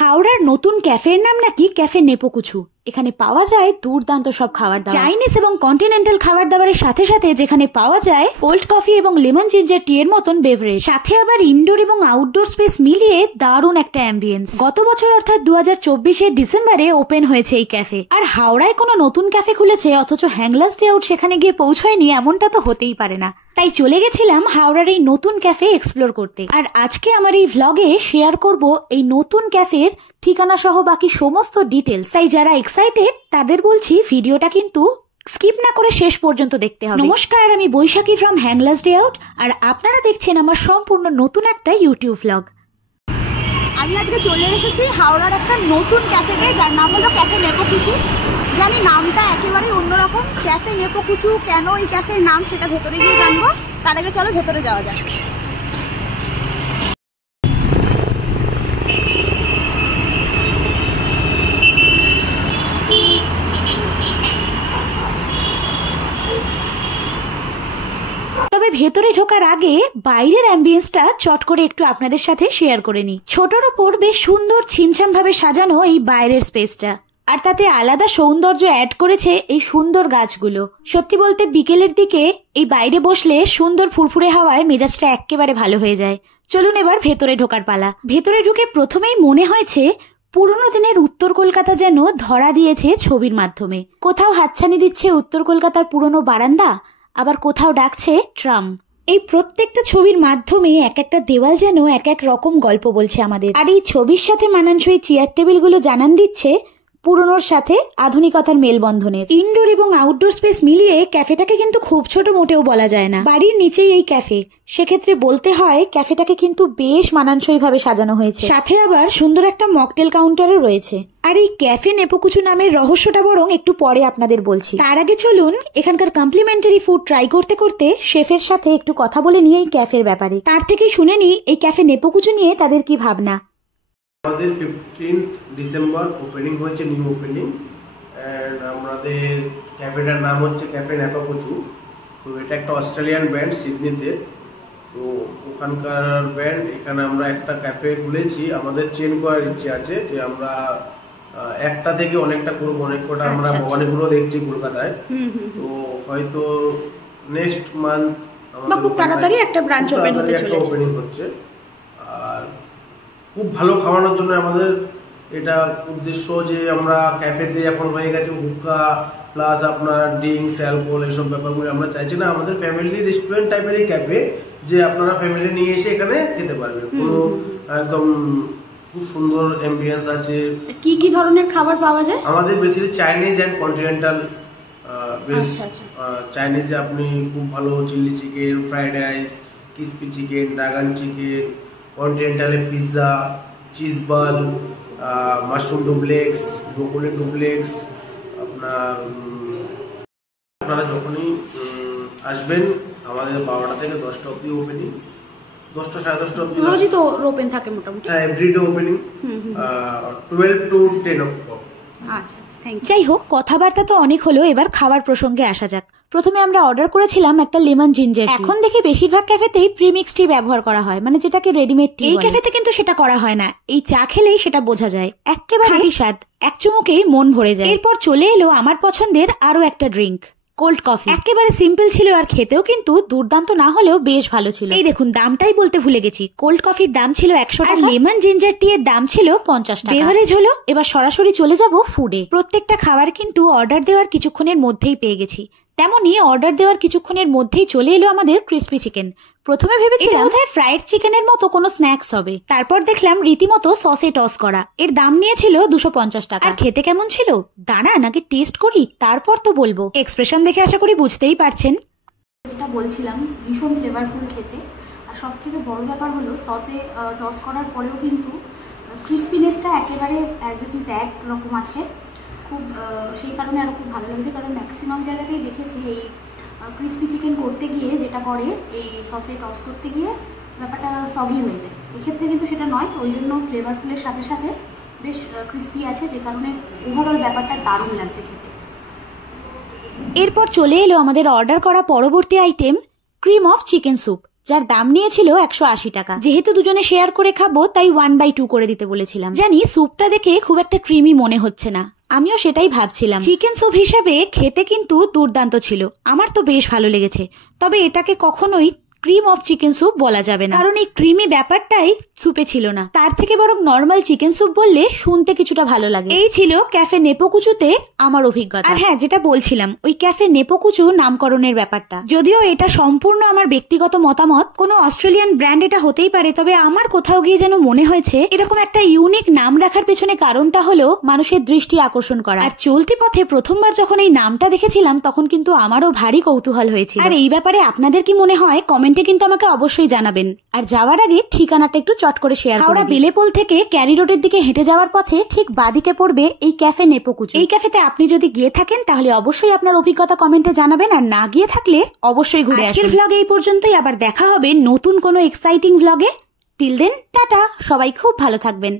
হাওড়ার নতুন ক্যাফের নাম নাকি ক্যাফে নেপোকুচু। এখানে পাওয়া যায় দুর্দান্ত সব খাবার দাবার, চাইনিজ এবং কন্টিনেন্টাল খাবার দাবারের সাথে সাথে যেখানে পাওয়া যায় কোল্ড কফি এবং লেমন জিঞ্জার টি এর মতন বেভারেজ, সাথে আবার ইনডোর এবং আউটডোর স্পেস মিলিয়ে দারুণ একটা অ্যাম্বিয়েন্স। গত বছর অর্থাৎ 2024-এর ডিসেম্বরে ওপেন হয়েছে এই ক্যাফে। আর হাওড়ায় কোনো নতুন ক্যাফে খুলেছে অথচ হ্যাংলাস ডে আউট সেখানে গিয়ে পৌঁছয়নি, এমনটা তো হতেই পারে না। তাই চলে গেছিলাম হাওড়ার এই নতুন ক্যাফে এক্সপ্লোর করতে। আর আজকে আমার এই ভ্লগে শেয়ার করব এই নতুন ক্যাফের ঠিকানা সহ বাকি সমস্ত ডিটেলস। তাই যারা এক্সাইটেড তাদের বলছি ভিডিওটা কিন্তু স্কিপ না করে শেষ পর্যন্ত দেখতে হবে। নমস্কার, আমি বৈশাখী ফ্রম হ্যাংলাস ডে আউট, আর আপনারা দেখছেন আমার সম্পূর্ণ নতুন একটা ইউটিউব ভ্লগ। আমি আজকে চলে এসেছি হাওড়ার একটা নতুন ক্যাফেতে, যার নাম হলো ক্যাফে নেপোকুচু। জানি নামটা একেবারেই অন্যরকম। ক্যাফে নেপোকুচু কেন এই ক্যাফের নাম সেটা ভেতরে গিয়ে জানবো। তার আগে চলো ভেতরে যাওয়া যাক। তবে ভেতরে ঢোকার আগে বাইরের অ্যাম্বিয়েন্সটা চট করে একটু আপনাদের সাথে শেয়ার করে নিই। ছোটর ওপর বেশ সুন্দর ছিমছাম ভাবে সাজানো এই বাইরের স্পেসটা, আর তাতে আলাদা সৌন্দর্য অ্যাড করেছে এই সুন্দর গাছগুলো। সত্যি বলতে বিকেলের দিকে এই বাইরে বসলে সুন্দর ফুরফুরে হাওয়ায় মেজাজটা একেবারে ভালো হয়ে যায়। চলুন এবার ভেতরে ঢোকার পালা। ভেতরে ঢুকে প্রথমেই মনে হয়েছে পুরোনো দিনের উত্তর কলকাতা যেন ধরা দিয়েছে ছবির মাধ্যমে। কোথাও হাতছানি দিচ্ছে উত্তর কলকাতার পুরনো বারান্দা, আবার কোথাও ডাকছে ট্রাম। এই প্রত্যেকটা ছবির মাধ্যমে এক একটা দেওয়াল যেন এক এক রকম গল্প বলছে আমাদের। আর এই ছবির সাথে মানানসই চেয়ার টেবিলগুলো জানান দিচ্ছে পুরনোর সাথে আধুনিকতার মেলবন্ধনের। ইনডোর এবং আউটডোর স্পেস মিলিয়ে ক্যাফেটাকে কিন্তু খুব ছোট মোটেও বলা যায় না। বাড়ির নিচেই এই ক্যাফে, সেক্ষেত্রে বলতে হয় ক্যাফেটাকে কিন্তু বেশ মানানসই ভাবে সাজানো হয়েছে। সাথে আবার সুন্দর একটা মকটেল কাউন্টারও রয়েছে। আর এই ক্যাফে নেপোকুচু নামের রহস্যটা বরং একটু পরে আপনাদের বলছি। তার আগে চলুন এখানকার কমপ্লিমেন্টারি ফুড ট্রাই করতে করতে শেফের সাথে একটু কথা বলে নিয়ে এই ক্যাফের ব্যাপারে। তার থেকে শুনে নি এই ক্যাফে নেপোকুচু নিয়ে তাদের কি ভাবনা। আমাদের 15 ডিসেম্বর ওপেনিং হয়েছে, নিউ ওপেনিং। অ্যান্ড আমাদের ক্যাফেটার নাম হচ্ছে ক্যাফে নেপোকুচু। তো এটা একটা অস্ট্রেলিয়ান ব্র্যান্ড, সিডনিতে। তো ওখানকার ব্র্যান্ড। এখানে আমরা একটা ক্যাফে খুলেছি। আমাদের চেন করার ইচ্ছে আছে যে আমরা একটা থেকে অনেকটা করবো, অনেক কটা আমরা অনেকগুলো দেখছি কলকাতায়। তো হয়তো নেক্সট মান্থ আমাদের খুব তাড়াতাড়ি একটা ব্রাঞ্চ ওপেন হতে চলেছে, ওপেনিং হচ্ছে। আর খুব ভালো খাওয়ানোর জন্য আমাদের এটা উদ্দেশ্য যে আমরা ক্যাফেতে এখন হয়ে গেছে হুক্কা প্লাস আপনার ড্রিঙ্কস, অ্যালকোহল, এইসব ব্যাপারগুলো আমরা চাইছি না। আমাদের ফ্যামিলি রেস্টুরেন্ট টাইপেরই ক্যাফে, যে আপনারা ফ্যামিলি নিয়ে এসে এখানে খেতে পারবেন। কোনো একদম খুব সুন্দর অ্যাম্বিয়েন্স আছে। কি কি ধরনের খাবার পাওয়া যায়? আমাদের বেসিক্যালি চাইনিজ অ্যান্ড কন্টিনেন্টাল। চাইনিজে আপনি খুব ভালো chilli chicken, fried rice, crispy chicken, dragon chicken. কন্টিনেন্টালে pizza, cheese ball, mushroom duplex, broccoli duplex. আপনারা যখনই আসবেন আমাদের 12টা থেকে 10টা অবধি ওপেনিং, 10টা সাড়ে 10টা অবধি রোজই তো ওপেন থাকে মোটামুটি। হ্যাঁ, এভরিডে ওপেনিং 12 to 10 o'clock। আচ্ছা, যাই হোক, কথাবার্তা তো অনেক হলো, এবার খাবার প্রসঙ্গে আসা যাক। প্রথমে আমরা অর্ডার করেছিলাম একটা লেমন জিঞ্জার টি। এখন দেখি বেশিরভাগ ক্যাফেতেই প্রিমিক্স টি ব্যবহার করা হয়, মানে যেটাকে রেডিমেড টি। এই ক্যাফেতে কিন্তু সেটা করা হয় না। এই চা খেলেই সেটা বোঝা যায়, একেবারে খাঁটি স্বাদ, এক চুমুকেই মন ভরে যায়। এরপর চলে এলো আমার পছন্দের আরো একটা ড্রিঙ্ক, কোল্ড কফি। একেবারে সিম্পল ছিল আর খেতেও কিন্তু দুর্দান্ত না হলেও বেশ ভালো ছিল। এই দেখুন, দামটাই বলতে ভুলে গেছি। কোল্ড কফির দাম ছিল 100 টাকা, লেমন জিঞ্জার টি এর দাম ছিল 50 টাকা। বেভারেজ হলো। এবার সরাসরি চলে যাব ফুডে। প্রত্যেকটা খাবার কিন্তু অর্ডার দেওয়ার কিছুক্ষণের মধ্যেই পেয়ে গেছি। তেমনি অর্ডার দেওয়ার কিছুক্ষণের মধ্যেই চলে এলো আমাদের ক্রিসপি চিকেন। প্রথমে ভেবেছিলাম বোধহয় ফ্রাইড চিকেনের মতো কোনো স্ন্যাক্স হবে, তারপর দেখলাম রীতিমতো সসে টস করা। এর দাম নিয়েছিল 250 টাকা। আর খেতে কেমন ছিল দাঁড়া নাকি টেস্ট করি, তারপর তো বলবো। এক্সপ্রেশন দেখে আশা করি বুঝতেই পারছেন। যেটা বলছিলাম, ভীষণ ফ্লেভারফুল খেতে। আর সব থেকে বড় ব্যাপার হলো সসে টস করার পরেও কিন্তু ক্রিসপিনেসটা একেবারে অ্যাজ ইট ইজ এক রকম আছে। খুব সেই কারণে আরও খুব ভালো লাগছে, কারণ ম্যাক্সিমাম জায়গাতেই দেখেছি এই ক্রিসপি চিকেন করতে গিয়ে যেটা করে, এই সসে টস করতে গিয়ে ব্যাপারটা সগি হয়ে যায়। এক্ষেত্রে কিন্তু সেটা নয়, ওই জন্য ফ্লেভারফুলের সাথে সাথে বেশ ক্রিসপি আছে, যে কারণে ওভারঅল ব্যাপারটা দারুণ লাগছে খেতে। এরপর চলে এলো আমাদের অর্ডার করা পরবর্তী item, cream of chicken soup, যার দাম নিয়েছিল 180 টাকা। যেহেতু দুজনে শেয়ার করে খাবো তাই 1/2 করে দিতে বলেছিলাম। জানি স্যুপটা দেখে খুব একটা ক্রিমি মনে হচ্ছে না, আমিও সেটাই ভাবছিলাম। চিকেন স্যুপ হিসেবে খেতে কিন্তু দুর্দান্ত ছিল, আমার তো বেশ ভালো লেগেছে। তবে এটাকে কখনোই ক্রিম অফ চিকেন স্যুপ বলা যাবে না, কারণ এই ক্রিমি ব্যাপারটাই স্যুপে ছিল না। তার থেকে বরং নর্মাল চিকেন স্যুপ বললে শুনতে কিছুটা ভালো লাগে। এই ছিল ক্যাফে নেপোকুচুতে আমার অভিজ্ঞতা। আর হ্যাঁ, যেটা বলছিলাম ওই ক্যাফে নেপোকুচু নামকরণের ব্যাপারটা, যদিও এটা সম্পূর্ণ আমার ব্যক্তিগত মতামত, কোনো অস্ট্রেলিয়ান ব্র্যান্ড এটা হতেই পারে, তবে আমার কোথাও গিয়ে যেন মনে হয়েছে এরকম একটা ইউনিক নাম রাখার পেছনে কারণটা হলো মানুষের দৃষ্টি আকর্ষণ করা। আর চলতি পথে প্রথমবার যখন এই নামটা দেখেছিলাম তখন কিন্তু আমারও ভারী কৌতূহল হয়েছিল। আর এই ব্যাপারে আপনাদের কি মনে হয় কমেন্টে কিন্তু আমাকে অবশ্যই জানাবেন। আর যাওয়ার আগে ঠিকানাটা একটু চট করে শেয়ার করুন। হাওড়া বেলেপোল থেকে ক্যারি রোডের দিকে হেঁটে যাওয়ার পথে ঠিক বাদিকে পড়বে এই ক্যাফে নেপোকুচু। এই ক্যাফেতে আপনি যদি গিয়ে থাকেন তাহলে অবশ্যই আপনার অভিজ্ঞতা কমেন্টে জানাবেন, আর না গিয়ে থাকলে অবশ্যই ঘুরে আসুন। আজকের ভ্লগে এই পর্যন্তই, আবার দেখা হবে নতুন কোনো এক্সাইটিং ভ্লগে। টিল দেন টাটা, সবাই খুব ভালো থাকবেন।